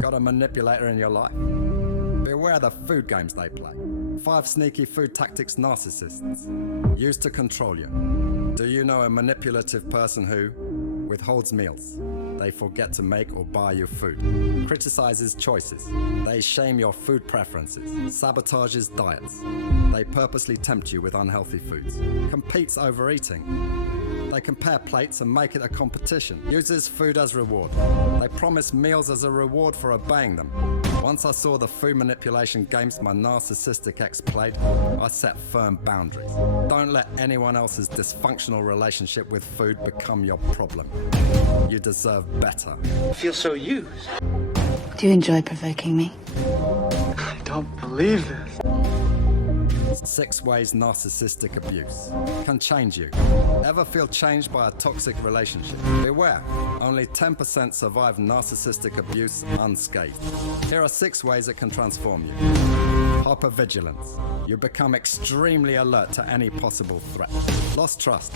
Got a manipulator in your life? Beware the food games they play. 5 sneaky food tactics narcissists use to control you. Do you know a manipulative person who withholds meals? They forget to make or buy you food. Criticizes choices. They shame your food preferences. Sabotages diets. They purposely tempt you with unhealthy foods. Competes over eating. They compare plates and make it a competition. Uses food as reward. They promise meals as a reward for obeying them. Once I saw the food manipulation games my narcissistic ex played, I set firm boundaries. Don't let anyone else's dysfunctional relationship with food become your problem. You deserve better. I feel so used. Do you enjoy provoking me? I don't believe this. 6 ways narcissistic abuse can change you. Ever feel changed by a toxic relationship? Beware, only 10% survive narcissistic abuse unscathed. Here are 6 ways it can transform you. Hypervigilance. You become extremely alert to any possible threat. Lost trust.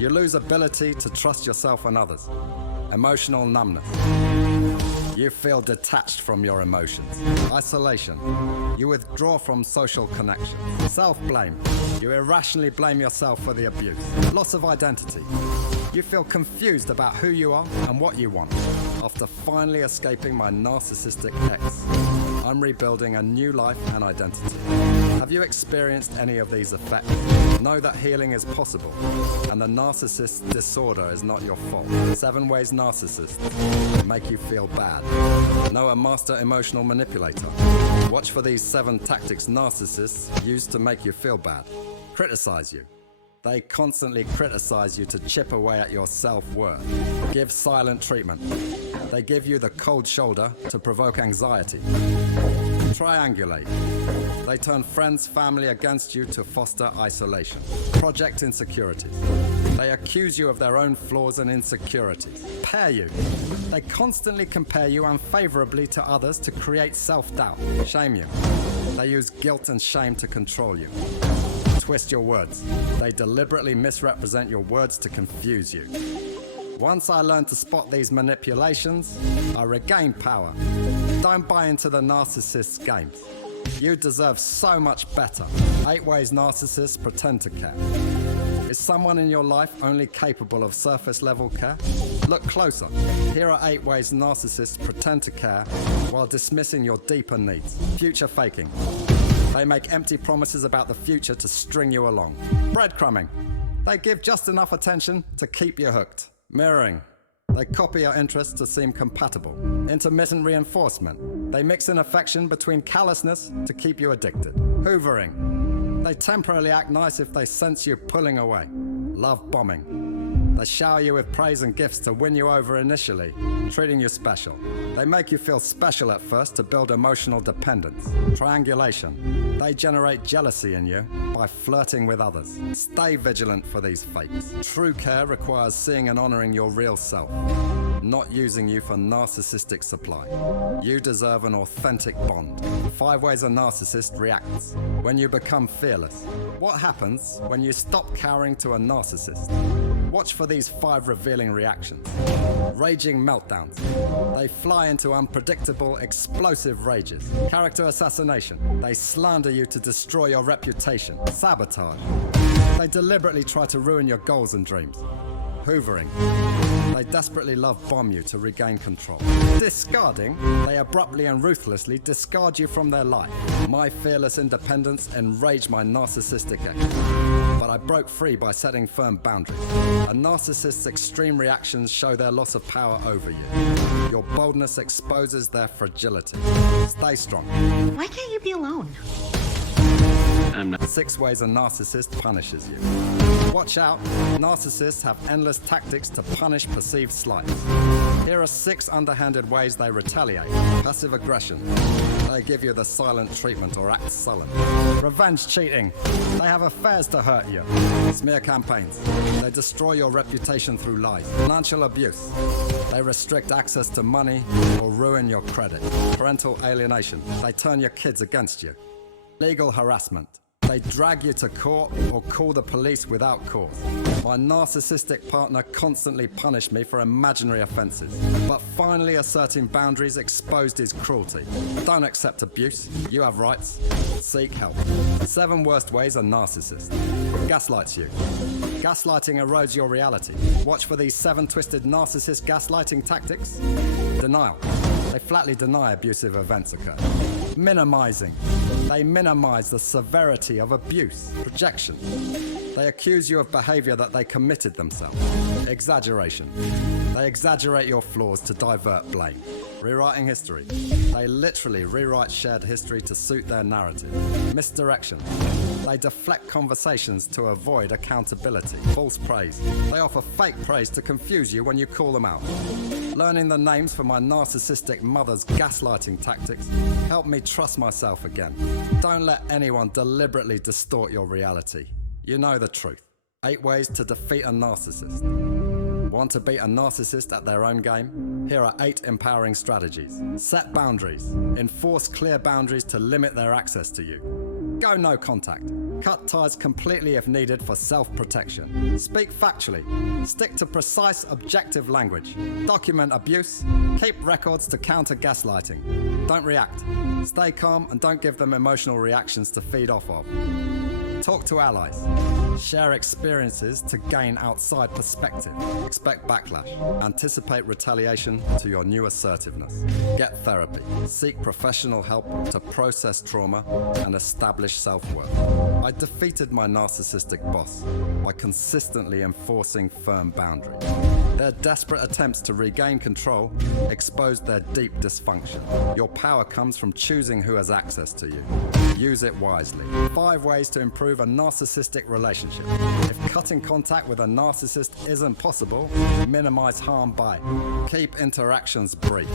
You lose ability to trust yourself and others. Emotional numbness. You feel detached from your emotions. Isolation. You withdraw from social connections. Self-blame. You irrationally blame yourself for the abuse. Loss of identity. You feel confused about who you are and what you want. After finally escaping my narcissistic ex, I'm rebuilding a new life and identity. Have you experienced any of these effects? Know that healing is possible, and the narcissist's disorder is not your fault. 7 ways narcissists make you feel bad. Know a master emotional manipulator. Watch for these 7 tactics narcissists use to make you feel bad. Criticize you. They constantly criticize you to chip away at your self-worth. Give silent treatment. They give you the cold shoulder to provoke anxiety. Triangulate. They turn friends, family against you to foster isolation. Project insecurities. They accuse you of their own flaws and insecurities. Pair you. They constantly compare you unfavorably to others to create self-doubt. Shame you. They use guilt and shame to control you. Twist your words. They deliberately misrepresent your words to confuse you. Once I learned to spot these manipulations, I regained power. Don't buy into the narcissist's games. You deserve so much better. 8 ways narcissists pretend to care. Is someone in your life only capable of surface level care? Look closer. Here are 8 ways narcissists pretend to care while dismissing your deeper needs. Future faking. They make empty promises about the future to string you along. Breadcrumbing. They give just enough attention to keep you hooked. Mirroring. They copy your interests to seem compatible. Intermittent reinforcement. They mix in affection between callousness to keep you addicted. Hoovering. They temporarily act nice if they sense you pulling away. Love bombing. They shower you with praise and gifts to win you over initially, treating you special. They make you feel special at first to build emotional dependence. Triangulation. They generate jealousy in you by flirting with others. Stay vigilant for these fakes. True care requires seeing and honoring your real self, not using you for narcissistic supply. You deserve an authentic bond. 5 ways a narcissist reacts. When you become fearless. What happens when you stop cowering to a narcissist? Watch for these 5 revealing reactions. Raging meltdowns. They fly into unpredictable, explosive rages. Character assassination. They slander you to destroy your reputation. Sabotage. They deliberately try to ruin your goals and dreams. Hoovering. They desperately love bomb you to regain control. Discarding. They abruptly and ruthlessly discard you from their life. My fearless independence enraged my narcissistic ex, but I broke free by setting firm boundaries. A narcissist's extreme reactions show their loss of power over you. Your boldness exposes their fragility. Stay strong. Why can't you be alone? 6 ways a narcissist punishes you. Watch out, narcissists have endless tactics to punish perceived slights. Here are 6 underhanded ways they retaliate. Passive aggression. They give you the silent treatment or act sullen. Revenge cheating. They have affairs to hurt you. Smear campaigns. They destroy your reputation through lies. Financial abuse. They restrict access to money or ruin your credit. Parental alienation. They turn your kids against you. Legal harassment. They drag you to court or call the police without cause. My narcissistic partner constantly punished me for imaginary offenses, but finally asserting boundaries exposed his cruelty. Don't accept abuse. You have rights. Seek help. 7 worst ways a narcissist gaslights you. Gaslighting erodes your reality. Watch for these 7 twisted narcissist gaslighting tactics. Denial. They flatly deny abusive events occur. Minimizing. They minimize the severity of abuse. Projection. They accuse you of behavior that they committed themselves. Exaggeration. They exaggerate your flaws to divert blame. Rewriting history. They literally rewrite shared history to suit their narrative. Misdirection. They deflect conversations to avoid accountability. False praise. They offer fake praise to confuse you when you call them out. Learning the names for my narcissistic mother's gaslighting tactics helped me trust myself again. Don't let anyone deliberately distort your reality. You know the truth. 8 ways to defeat a narcissist. Want to beat a narcissist at their own game? Here are 8 empowering strategies. Set boundaries. Enforce clear boundaries to limit their access to you. Go no contact. Cut ties completely if needed for self-protection. Speak factually. Stick to precise, objective language. Document abuse. Keep records to counter gaslighting. Don't react. Stay calm and don't give them emotional reactions to feed off of. Talk to allies. Share experiences to gain outside perspective. Expect backlash. Anticipate retaliation to your new assertiveness. Get therapy. Seek professional help to process trauma and establish self-worth. I defeated my narcissistic boss by consistently enforcing firm boundaries. Their desperate attempts to regain control exposed their deep dysfunction. Your power comes from choosing who has access to you. Use it wisely. 5 ways to improve a narcissistic relationship. If cutting contact with a narcissist isn't possible, minimize harm by keep interactions brief.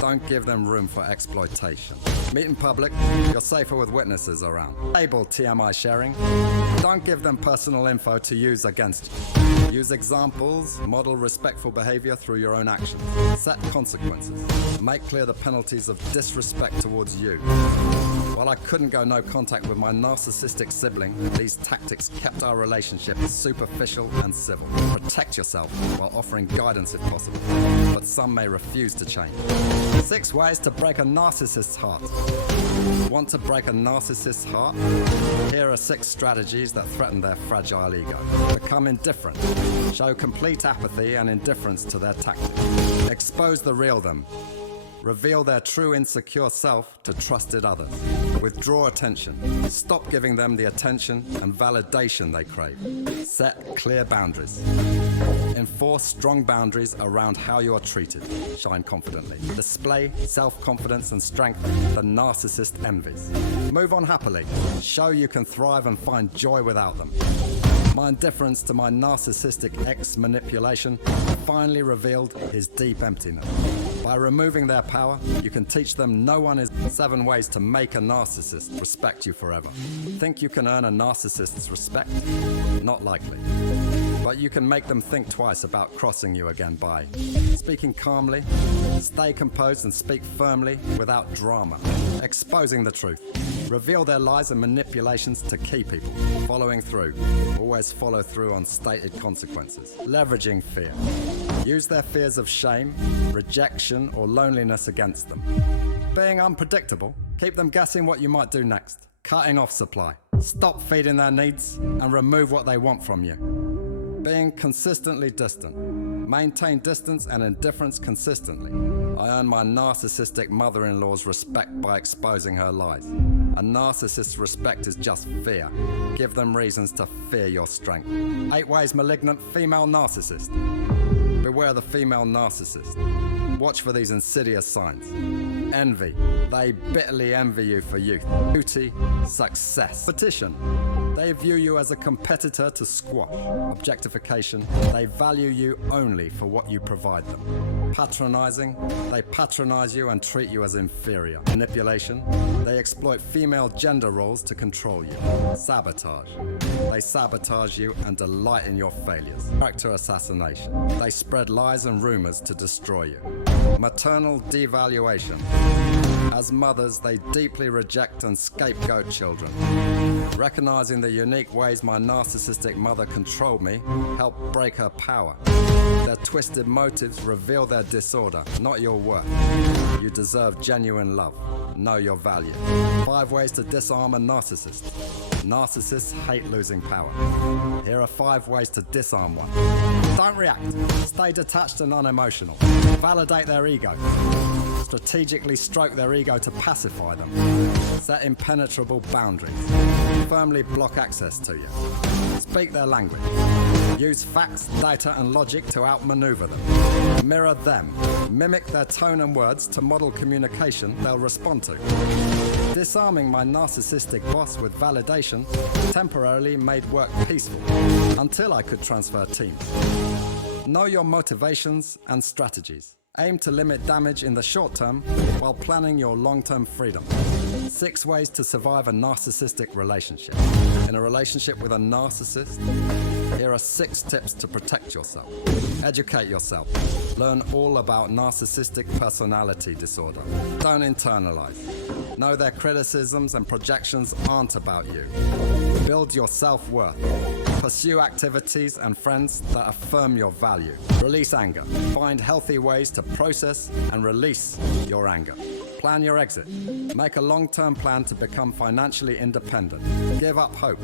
Don't give them room for exploitation. Meet in public. You're safer with witnesses around. Label TMI sharing. Don't give them personal info to use against you. Use examples. Model respectful behavior through your own actions. Set consequences. Make clear the penalties of disrespect towards you. While I couldn't go no contact with my narcissistic sibling, these tactics kept our relationship superficial and civil. Protect yourself while offering guidance if possible, but some may refuse to change. 6 ways to break a narcissist's heart. Want to break a narcissist's heart? Here are 6 strategies that threaten their fragile ego. Become indifferent. Show complete apathy and indifference to their tactics. Expose the real them. Reveal their true insecure self to trusted others. Withdraw attention. Stop giving them the attention and validation they crave. Set clear boundaries. Enforce strong boundaries around how you are treated. Shine confidently. Display self-confidence and strength the narcissist envies. Move on happily. Show you can thrive and find joy without them. My indifference to my narcissistic ex-manipulation finally revealed his deep emptiness. By removing their power, you can teach them no one is. 7 ways to make a narcissist respect you forever. Think you can earn a narcissist's respect? Not likely. But you can make them think twice about crossing you again by speaking calmly, stay composed and speak firmly without drama, exposing the truth, reveal their lies and manipulations to key people, following through, always follow through on stated consequences, leveraging fear, use their fears of shame, rejection or loneliness against them, being unpredictable, keep them guessing what you might do next, cutting off supply, stop feeding their needs and remove what they want from you. Being consistently distant. Maintain distance and indifference consistently. I earn my narcissistic mother-in-law's respect by exposing her lies. A narcissist's respect is just fear. Give them reasons to fear your strength. 8 ways malignant female narcissist. Beware the female narcissist. Watch for these insidious signs. Envy. They bitterly envy you for youth, beauty, success. Competition. They view you as a competitor to squash. Objectification. They value you only for what you provide them. Patronizing. They patronize you and treat you as inferior. Manipulation. They exploit female gender roles to control you. Sabotage. They sabotage you and delight in your failures. Character assassination. They spread lies and rumors to destroy you. Maternal devaluation. As mothers, they deeply reject and scapegoat children. Recognizing the unique ways my narcissistic mother controlled me helped break her power. Their twisted motives reveal their disorder, not your worth. You deserve genuine love. Know your value. 5 ways to disarm a narcissist. Narcissists hate losing power. Here are 5 ways to disarm one. Don't react. Stay detached and unemotional. Validate their ego. Strategically stroke their ego to pacify them. Set impenetrable boundaries. Firmly block access to you. Speak their language. Use facts, data, and logic to outmaneuver them. Mirror them. Mimic their tone and words to model communication they'll respond to. Disarming my narcissistic boss with validation temporarily made work peaceful until I could transfer teams. Know your motivations and strategies. Aim to limit damage in the short term while planning your long-term freedom. 6 ways to survive a narcissistic relationship. In a relationship with a narcissist, here are 6 tips to protect yourself. Educate yourself. Learn all about narcissistic personality disorder. Don't internalize. Know their criticisms and projections aren't about you. Build your self-worth. Pursue activities and friends that affirm your value. Release anger. Find healthy ways to process and release your anger. Plan your exit. Make a long-term plan to become financially independent. Give up hope.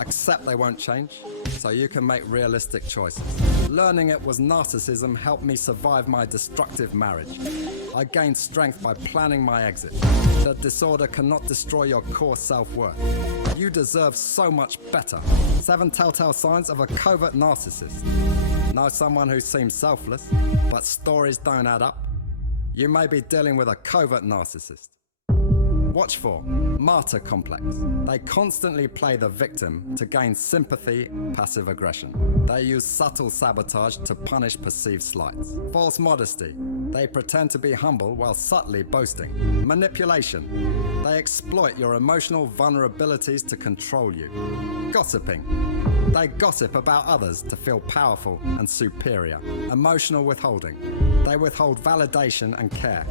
Accept they won't change, so you can make realistic choices. Learning it was narcissism helped me survive my destructive marriage. I gained strength by planning my exit. The disorder cannot destroy your core self-worth. You deserve so much better. 7 telltale signs of a covert narcissist. Know someone who seems selfless, but stories don't add up? You may be dealing with a covert narcissist. Watch for martyr complex. They constantly play the victim to gain sympathy, passive aggression. They use subtle sabotage to punish perceived slights. False modesty. They pretend to be humble while subtly boasting. Manipulation. They exploit your emotional vulnerabilities to control you. Gossiping. They gossip about others to feel powerful and superior. Emotional withholding. They withhold validation and care,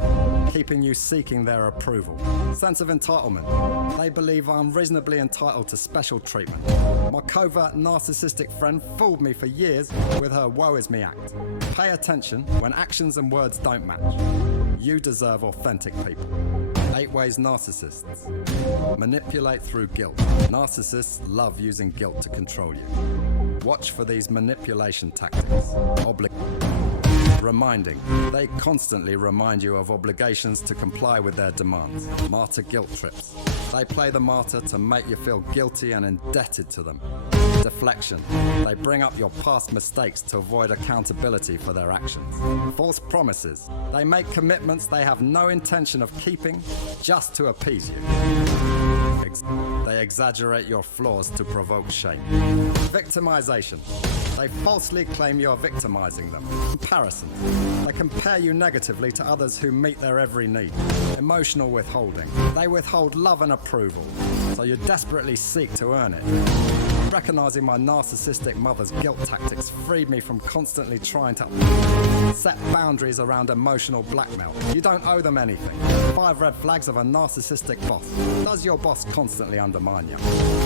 keeping you seeking their approval. Sense of entitlement. They believe I'm reasonably entitled to special treatment. My covert narcissistic friend fooled me for years with her woe is me act. Pay attention when actions and words don't match. You deserve authentic people. 8 ways narcissists manipulate through guilt. Narcissists love using guilt to control you. Watch for these manipulation tactics. Reminding. They constantly remind you of obligations to comply with their demands. Martyr guilt trips. They play the martyr to make you feel guilty and indebted to them. Deflection. They bring up your past mistakes to avoid accountability for their actions. False promises. They make commitments they have no intention of keeping just to appease you. They exaggerate your flaws to provoke shame. Victimization. They falsely claim you are victimizing them. Comparison. They compare you negatively to others who meet their every need. Emotional withholding. They withhold love and approval, so you desperately seek to earn it. Recognizing my narcissistic mother's guilt tactics freed me from constantly trying to set boundaries around emotional blackmail. You don't owe them anything. 5 red flags of a narcissistic boss. Does your boss constantly undermine you?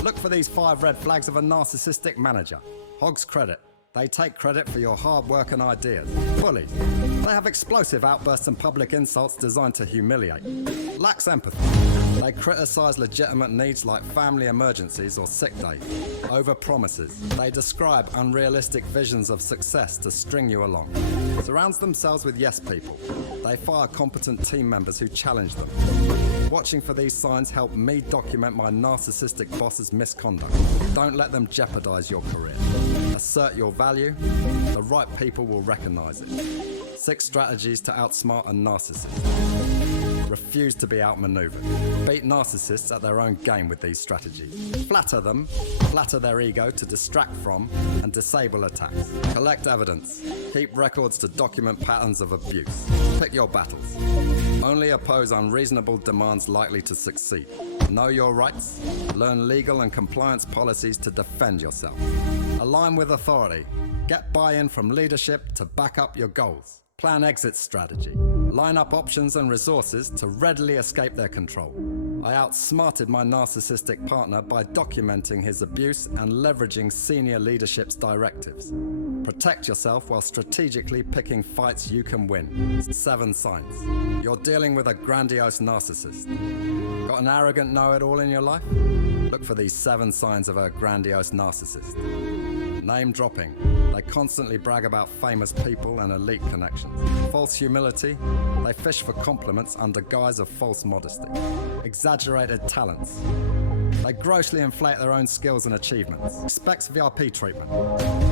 Look for these 5 red flags of a narcissistic manager. Hogs credit. They take credit for your hard work and ideas. Bullies. They have explosive outbursts and public insults designed to humiliate. Lacks empathy. They criticize legitimate needs like family emergencies or sick days. Over-promises. They describe unrealistic visions of success to string you along. Surrounds themselves with yes people. They fire competent team members who challenge them. Watching for these signs helped me document my narcissistic boss's misconduct. Don't let them jeopardize your career. Assert your value, the right people will recognize it. 6 strategies to outsmart a narcissist. Refuse to be outmaneuvered. Beat narcissists at their own game with these strategies. Flatter them, flatter their ego to distract from and disable attacks. Collect evidence. Keep records to document patterns of abuse. Pick your battles. Only oppose unreasonable demands likely to succeed. Know your rights. Learn legal and compliance policies to defend yourself. Align with authority. Get buy-in from leadership to back up your goals. Plan exit strategy. line up options and resources to readily escape their control. I outsmarted my narcissistic partner by documenting his abuse and leveraging senior leadership's directives. Protect yourself while strategically picking fights you can win. 7 signs. You're dealing with a grandiose narcissist. Got an arrogant know-it-all in your life? Look for these 7 signs of a grandiose narcissist. Name dropping. They constantly brag about famous people and elite connections. False humility. They fish for compliments under guise of false modesty. Exaggerated talents. They grossly inflate their own skills and achievements. Expects VIP treatment.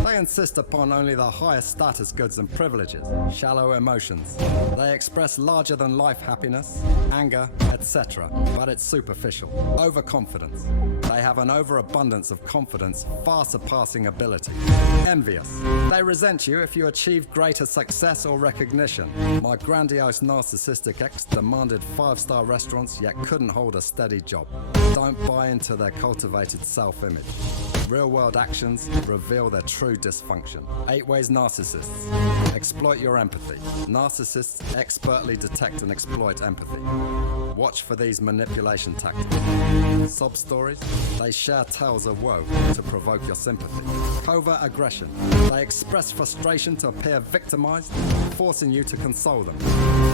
They insist upon only the highest status goods and privileges. Shallow emotions. They express larger-than-life happiness, anger, etc., but it's superficial. Overconfidence. They have an overabundance of confidence, far surpassing ability. Envious. They resent you if you achieve greater success or recognition. My grandiose narcissistic ex demanded 5-star restaurants yet couldn't hold a steady job. Don't buy into their cultivated self-image. Real-world actions reveal their true dysfunction. 8 ways narcissists exploit your empathy. Narcissists expertly detect and exploit empathy. Watch for these manipulation tactics. Sob stories. They share tales of woe to provoke your sympathy. Covert aggression. They express frustration to appear victimized, forcing you to console them.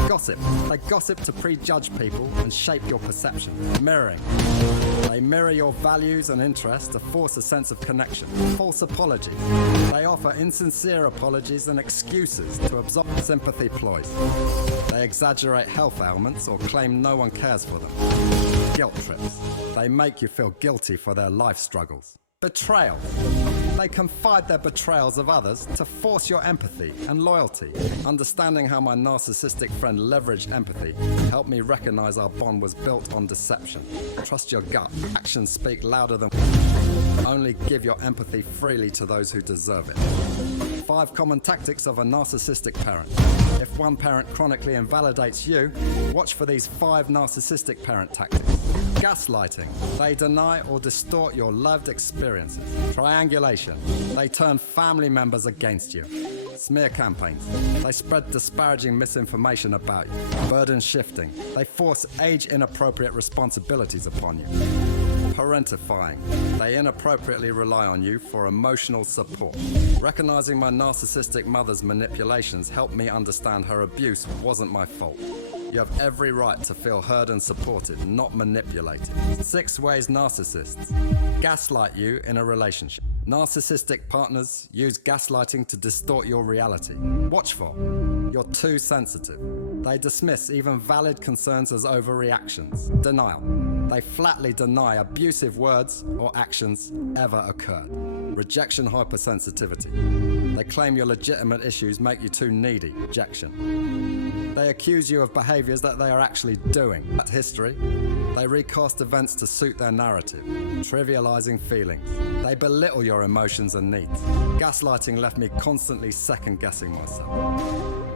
Gossip. They gossip to prejudge people and shape your perception. Mirroring. They mirror your values and interests to force a sense of connection. False apologies. They offer insincere apologies and excuses to absorb sympathy ploys. They exaggerate health ailments or claim no one cares for them. Guilt trips. They make you feel guilty for their life struggles. Betrayal. They confide their betrayals of others to force your empathy and loyalty. Understanding how my narcissistic friend leveraged empathy helped me recognize our bond was built on deception. Trust your gut. Actions speak louder than only give your empathy freely to those who deserve it. 5 common tactics of a narcissistic parent. If one parent chronically invalidates you, watch for these 5 narcissistic parent tactics. Gaslighting. They deny or distort your loved experiences. Triangulation. They turn family members against you. Smear campaigns. They spread disparaging misinformation about you. Burden shifting. They force age-inappropriate responsibilities upon you. Parentifying. They inappropriately rely on you for emotional support. Recognizing my narcissistic mother's manipulations helped me understand her abuse wasn't my fault. You have every right to feel heard and supported, not manipulated. 6 ways narcissists gaslight you in a relationship. Narcissistic partners use gaslighting to distort your reality. Watch for. You're too sensitive. They dismiss even valid concerns as overreactions. Denial. They flatly deny abusive words or actions ever occurred. Rejection hypersensitivity. They claim your legitimate issues make you too needy. Rejection. They accuse you of behaviors that they are actually doing. That's history. They recast events to suit their narrative, trivializing feelings. They belittle your emotions and needs. Gaslighting left me constantly second-guessing myself.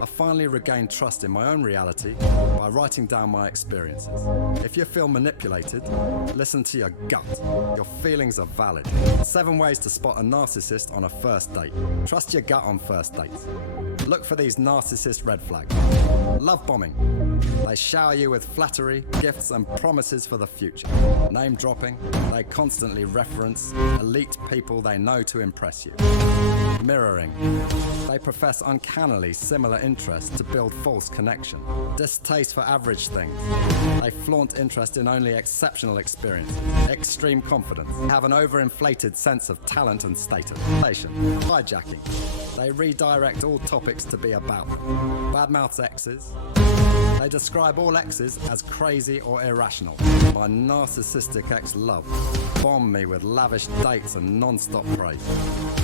I finally regained trust in my own reality by writing down my experiences. If you feel manipulated, listen to your gut. Your feelings are valid. 7 ways to spot a narcissist on a first date. Trust your gut on first dates. Look for these narcissist red flags. Love bombing. They shower you with flattery, gifts, and promises for the future. Name dropping. They constantly reference elite people they know to impress you. Mirroring. They profess uncannily similar interests to build false connection. Distaste for average things. They flaunt interest in only exceptional experiences. Extreme confidence. Have an overinflated sense of talent and status. Hijacking. They redirect all topics to be about them. Badmouth exes. They describe all exes as crazy or irrational. My narcissistic ex love bombed me with lavish dates and non-stop praise.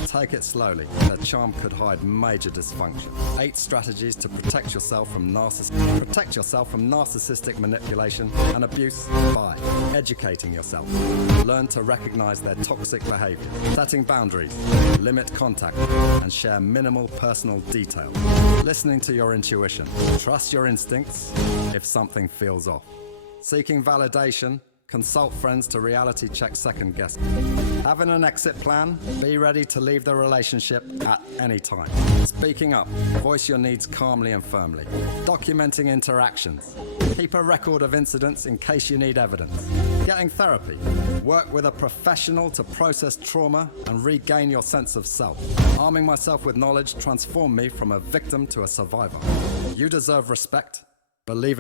Take it slowly. Their charm could hide major dysfunction. 8 strategies to protect yourself from narcissistic manipulation and abuse by educating yourself. Learn to recognize their toxic behavior. Setting boundaries. Limit contact and share minimal personal detail. Listening to your intuition. Trust your instincts if something feels off. Seeking validation Consult friends to reality check second guess. Having an exit plan, be ready to leave the relationship at any time. Speaking up, voice your needs calmly and firmly. Documenting interactions. Keep a record of incidents in case you need evidence. Getting therapy. Work with a professional to process trauma and regain your sense of self. Arming myself with knowledge transformed me from a victim to a survivor. You deserve respect. Believe